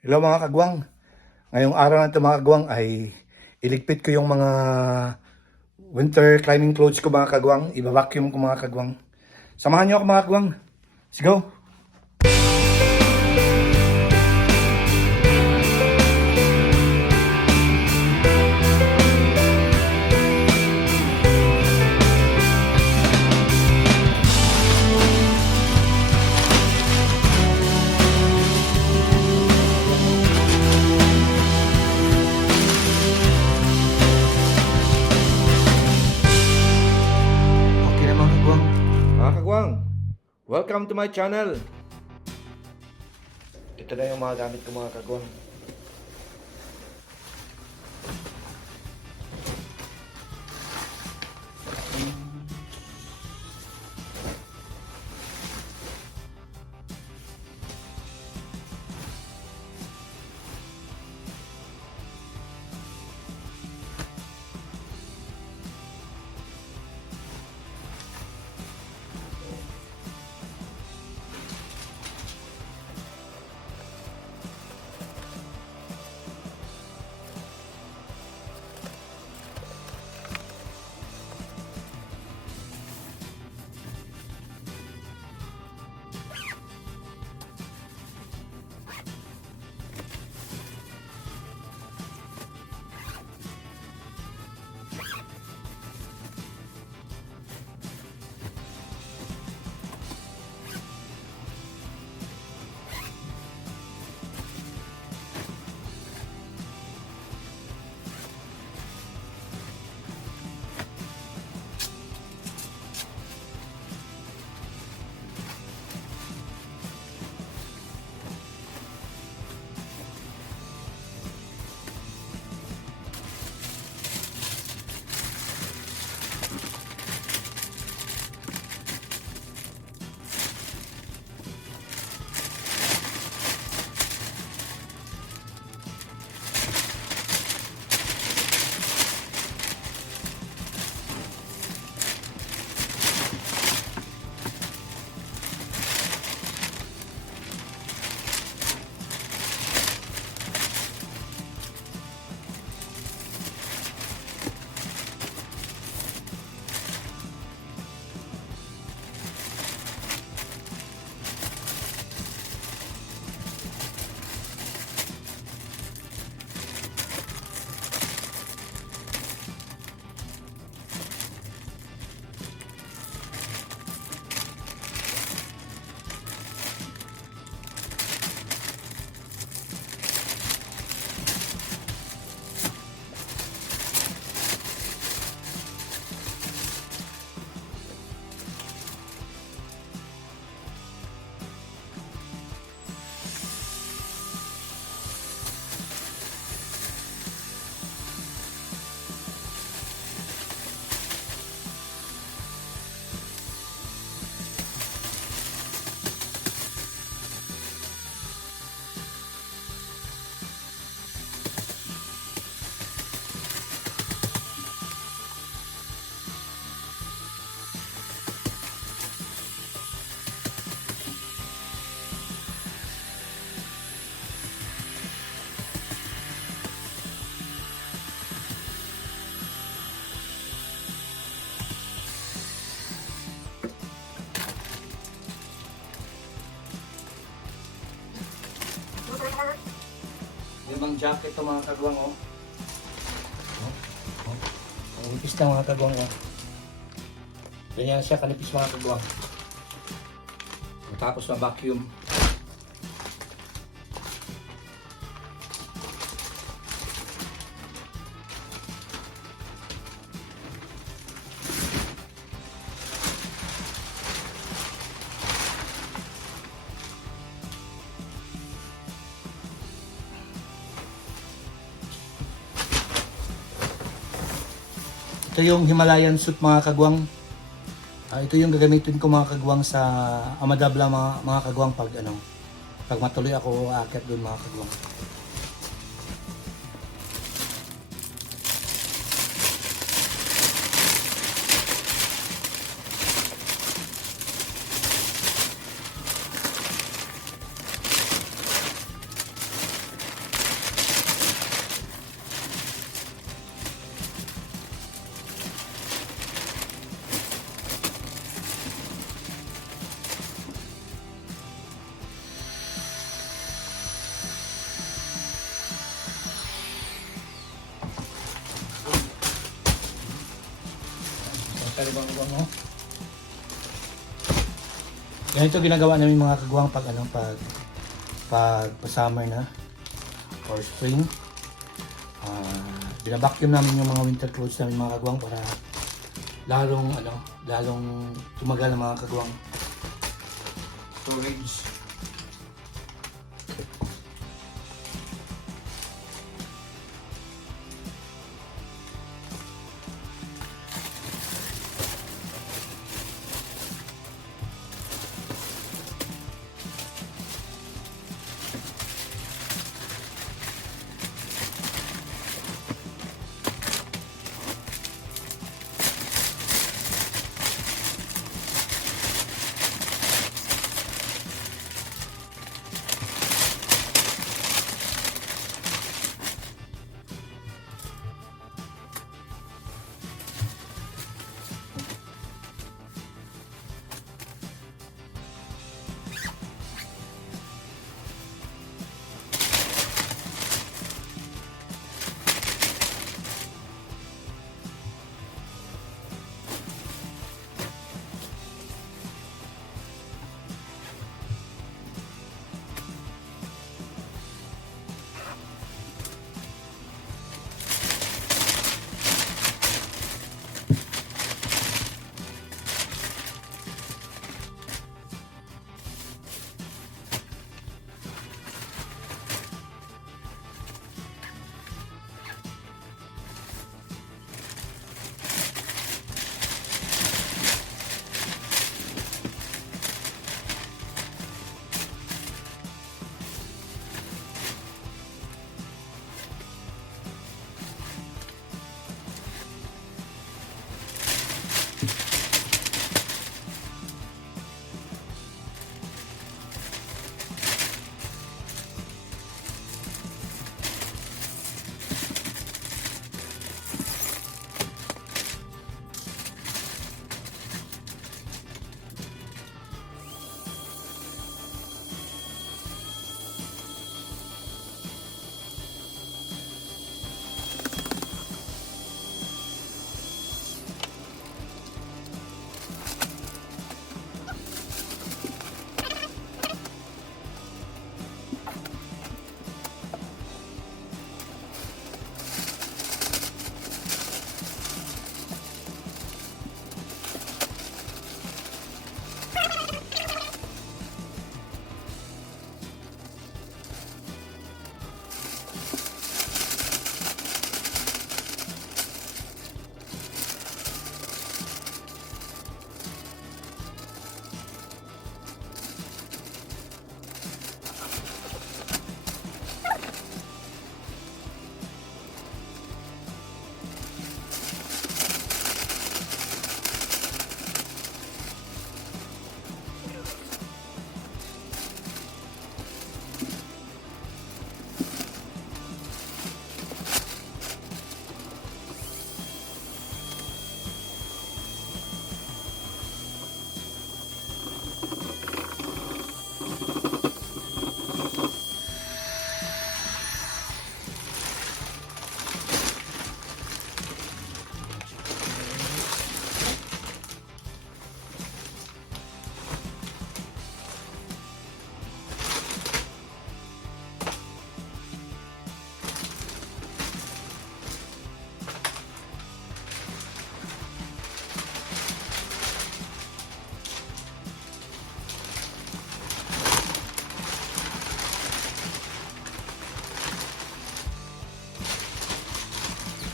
Hello mga kagwang. Ngayong araw na ito mga kagwang ay iligpit ko yung mga winter climbing clothes ko mga kagwang. Iba-vacuum ko mga kagwang. Samahan niyo ako mga kagwang. Let's go! Okay na mga kagwang. Mga kagwang, welcome to my channel. Ito na yung mga gamit ko mga kagwang. Limang jacket to mga kagwang oh. Ang nipis na mga kagwang oh. Ganyan siya kanipis mga kagwang. Tapos ma-vacuum. Ito yung Himalayan suit mga kagwang. Ito yung gagamitin ko mga kagwang sa Amadabla mga kagwang pag matuloy ako aakyat doon mga kagwang. kalibang-libang mo. Ganito ginagawa namin mga kagwang pag summer na or spring. Binabacuum namin yung mga winter clothes namin mga kagwang para lalong tumagal ang mga kagwang storage.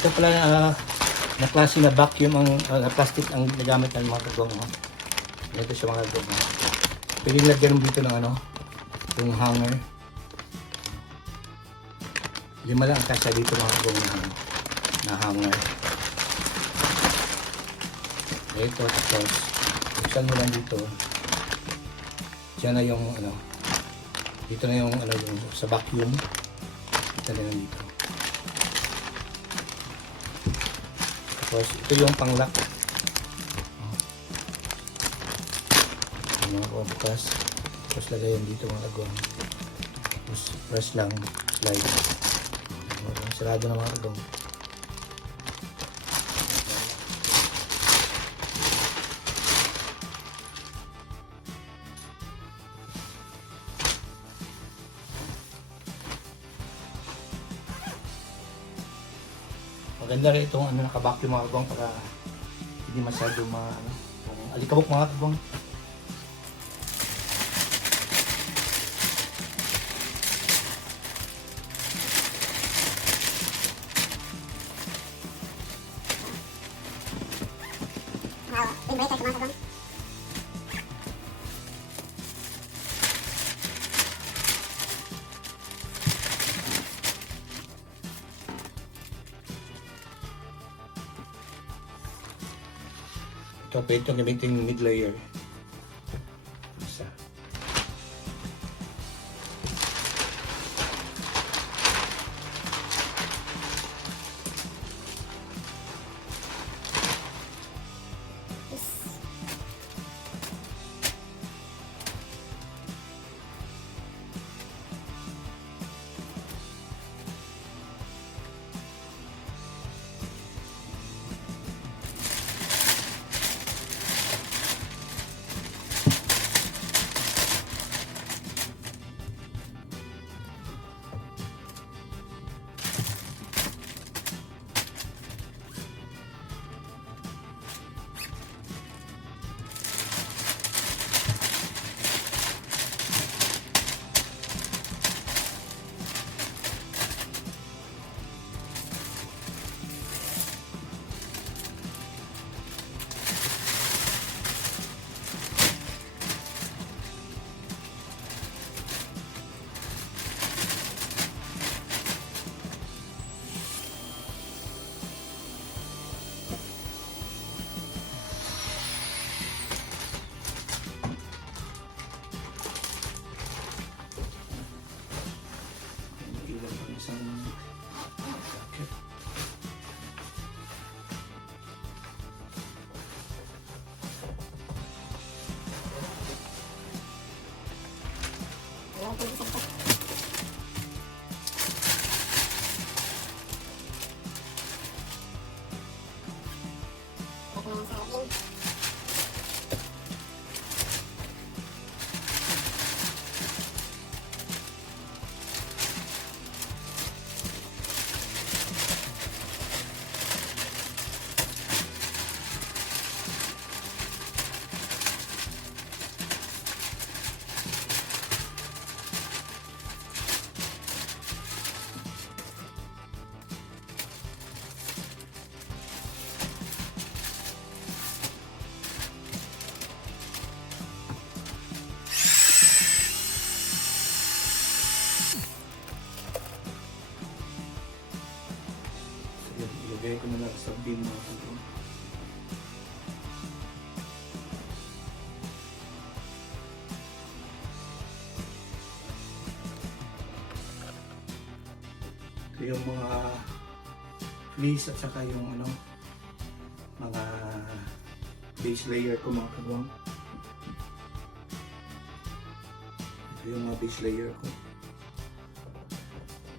Ito pala na klase na vacuum na plastic ang nagamit ng mga kagwang. Ito siya mga kagwang. Pwede lagyan mo dito ng yung hanger. 5 lang ang kasya dito mga kagwang na hanger. Ito tapos buksan mo lang dito. Diyan na yung dito na yung yung sa vacuum. Ito na yung dito. Tapos ito yung pang-lock. Bukas. Tapos lagayan dito mga kagwang. Tapos press lang, slide. Sarado na mga kagwang. Maganda rin itong ano, naka-vacuum mga kagwang para hindi masyado ano, yung alikabok mga kagwang. Ito pa itong gamitin mid layer. Isa. Ilan ang isang jacket. Ilagay ko na lang sa bin mga kagwang. Ito yung mga fleece at saka yung ano, mga base layer ko mga kagwang. Ito yung mga base layer ko.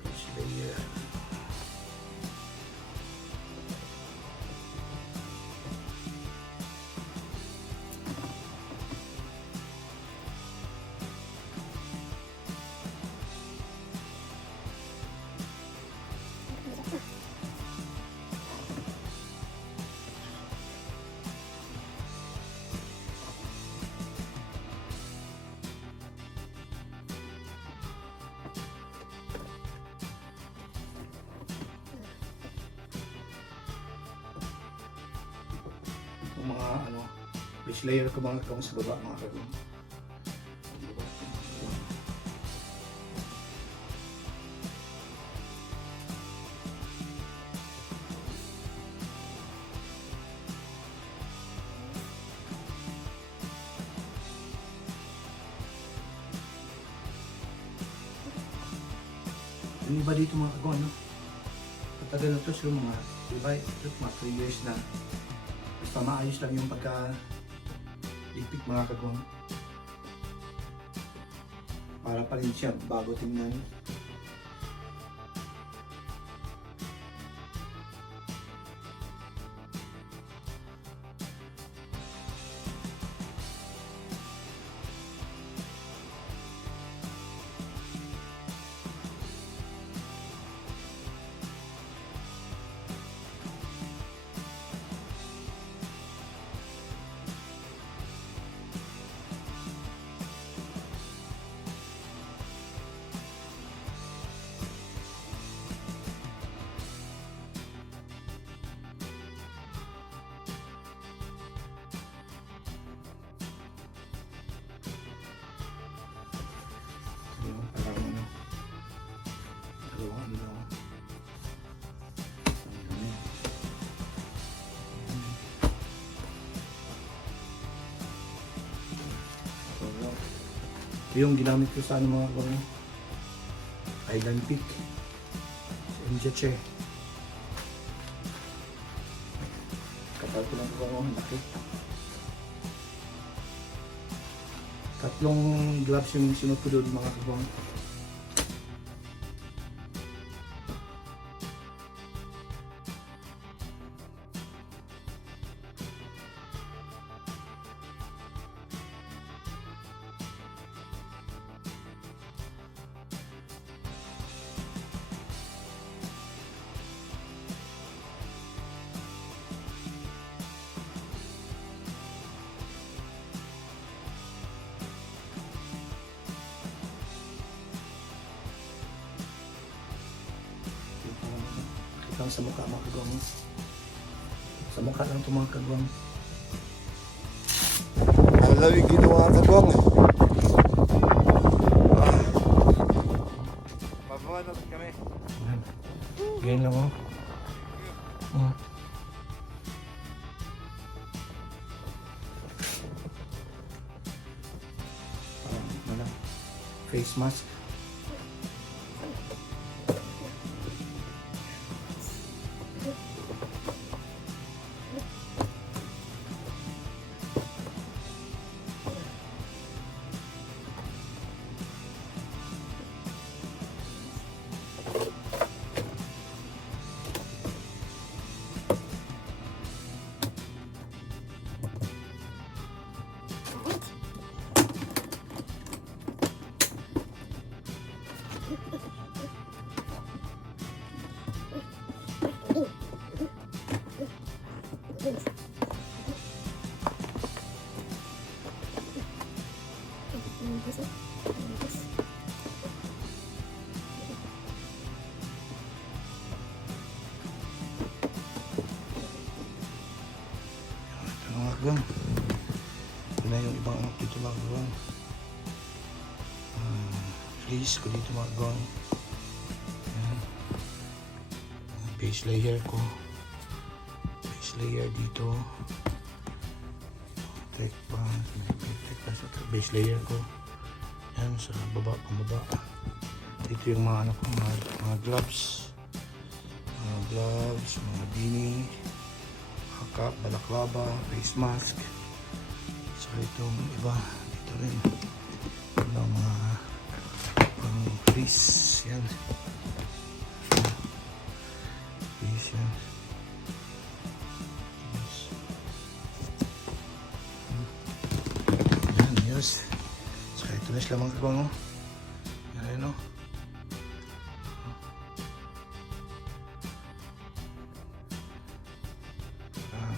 Base layer. Yung mga ano, base layer ko mga kagwang sa baba mga kagwang. Yung iba dito mga kagwang, no? Patagal na to sila mga, iba, ito mga 3 years na. Basta maayos lang yung pagka-ligpit mga kagwang. Para pa rin siya bago tingnan. Ano lang. Yung ginamit ko sa ano mga kagwang, Island Peak. MJ. Kapal ko lang ito ang laki. Tatlong gloves yung sinot ko doon mga kagwang. Kitang sa mukha mga kagwang. Sa mukha lang ito mga kagwang. Alam yung ginawa kagwang. Papamanot kami. Ganyan lang oh. Oh. Wala. Face mask. Mga kagwang. Ito na yung ibang anak dito mga kagwang. Freeze ko dito mga kagwang. Ayan. Base layer ko. Base layer dito. Tek pa. Sa base layer ko. Ayan sa baba, pambaba. Dito yung mga ano ko, mga gloves. Mga gloves, mga beanie. Cap, balaklava, face mask. So itong iba dito rin ng mga pang freeze yan. Freeze yan. Yan, yes. So ito na sila mga kagwang oh. Yan rin oh.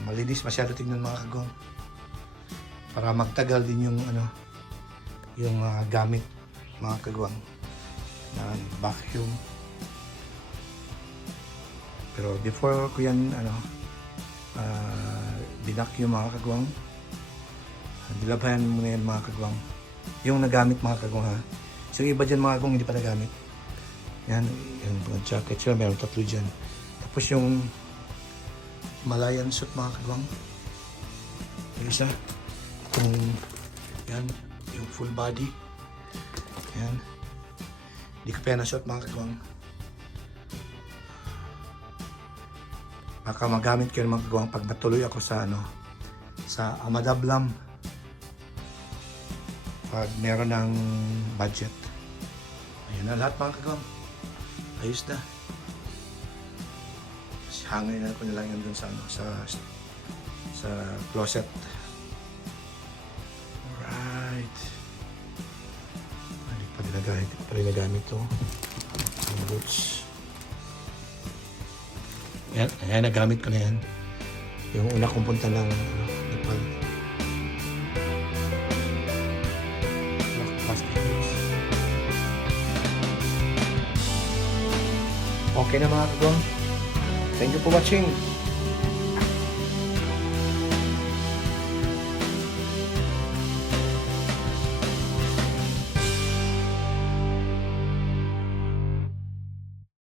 Malinis masyado tingnan mga kagwang para magtagal din yung ano yung gamit mga kagwang na vacuum. Pero before ko yan ano binacuum mga kagwang, dilabayan mo na yan mga kagwang yung nagamit mga kagwang ha. So yung iba dyan mga kagwang hindi pa nagamit yan, yung mga jacket sila meron tatlo dyan. Tapos yung Malayan suit mga kagwang. Yung isa. Itong, yan. Yung full body. Yan. Hindi ko pa na suit mga kagwang. Baka magamit ko yung mga kagwang pag matuloy ako sa ano, sa Amadablam. Pag meron ng budget. Ayun na lahat mga kagwang. Ayos na. Hangin na ko na lang yun dun sa ano, sa closet. Alright. Hindi pa rin nagamit to. Yung boots. Ayan, nagamit ko na yan. Yung una kong punta ng Nepal. Okay na mga kagwang. Thank you for watching.